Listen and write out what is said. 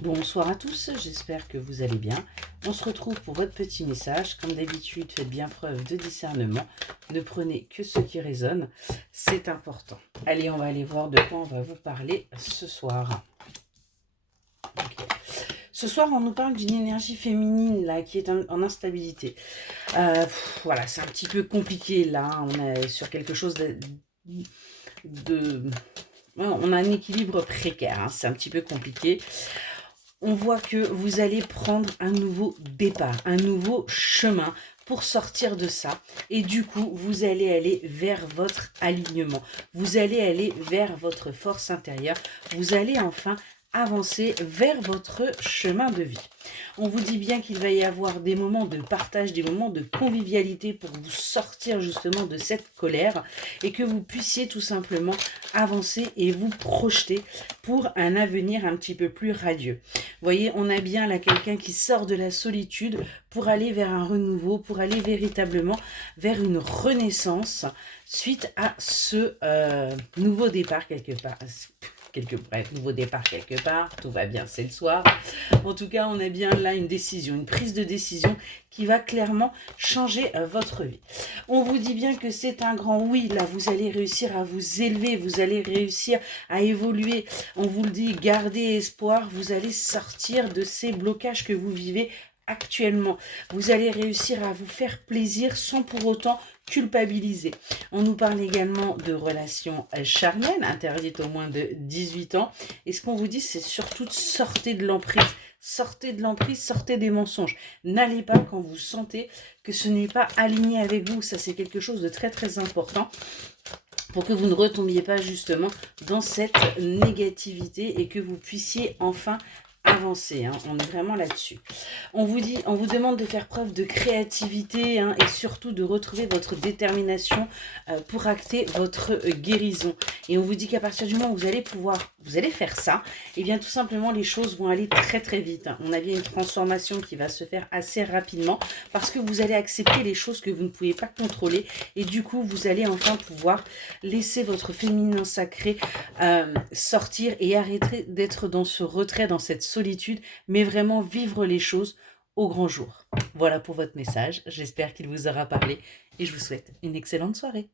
Bonsoir à tous, j'espère que vous allez bien. On se retrouve pour votre petit message. Comme d'habitude, faites bien preuve de discernement. Ne prenez que ce qui résonne, c'est important. Allez, on va aller voir de quoi on va vous parler ce soir. Ok. Ce soir, on nous parle d'une énergie féminine là qui est en instabilité. Voilà, c'est un petit peu compliqué là. On est sur quelque chose de on a un équilibre précaire, hein, c'est un petit peu compliqué. On voit que vous allez prendre un nouveau départ, un nouveau chemin pour sortir de ça. Et du coup, vous allez aller vers votre alignement. Vous allez aller vers votre force intérieure. Vous allez enfin avancer vers votre chemin de vie. On vous dit bien qu'il va y avoir des moments de partage, des moments de convivialité pour vous sortir justement de cette colère et que vous puissiez tout simplement avancer et vous projeter pour un avenir un petit peu plus radieux. Vous voyez, on a bien là quelqu'un qui sort de la solitude pour aller vers un renouveau, pour aller véritablement vers une renaissance suite à ce nouveau départ quelque part. Bref, nouveau départ quelque part, tout va bien, c'est le soir. En tout cas, on a bien là une décision, une prise de décision qui va clairement changer votre vie. On vous dit bien que c'est un grand oui, là, vous allez réussir à vous élever, vous allez réussir à évoluer. On vous le dit, gardez espoir, vous allez sortir de ces blocages que vous vivez actuellement. Vous allez réussir à vous faire plaisir sans pour autant culpabiliser. On nous parle également de relations charnelles, interdites au moins de 18 ans. Et ce qu'on vous dit, c'est surtout de sortez de l'emprise. Sortez de l'emprise, sortez des mensonges. N'allez pas quand vous sentez que ce n'est pas aligné avec vous. Ça, c'est quelque chose de très, très important pour que vous ne retombiez pas justement dans cette négativité et que vous puissiez enfin avancer, hein. On est vraiment là-dessus. On vous demande de faire preuve de créativité, hein, et surtout de retrouver votre détermination pour acter votre guérison. Et on vous dit qu'à partir du moment où vous allez faire ça, et bien tout simplement les choses vont aller très très vite, hein. On a bien une transformation qui va se faire assez rapidement parce que vous allez accepter les choses que vous ne pouvez pas contrôler et du coup vous allez enfin pouvoir laisser votre féminin sacré sortir et arrêter d'être dans ce retrait, dans cette solitude, mais vraiment vivre les choses au grand jour. Voilà pour votre message, j'espère qu'il vous aura parlé et je vous souhaite une excellente soirée.